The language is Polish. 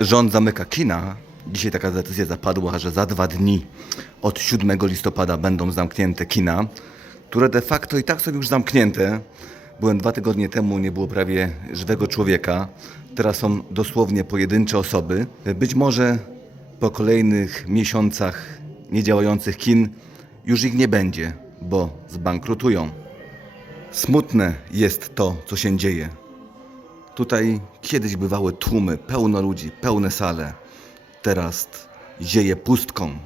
Rząd zamyka kina. Dzisiaj taka decyzja zapadła, że za dwa dni od 7 listopada będą zamknięte kina, które de facto i tak są już zamknięte. Byłem dwa tygodnie temu, nie było prawie żywego człowieka. Teraz są dosłownie pojedyncze osoby. Być może po kolejnych miesiącach niedziałających kin już ich nie będzie, bo zbankrutują. Smutne jest to, co się dzieje. Tutaj kiedyś bywały tłumy, pełno ludzi, pełne sale. Teraz zieje pustką.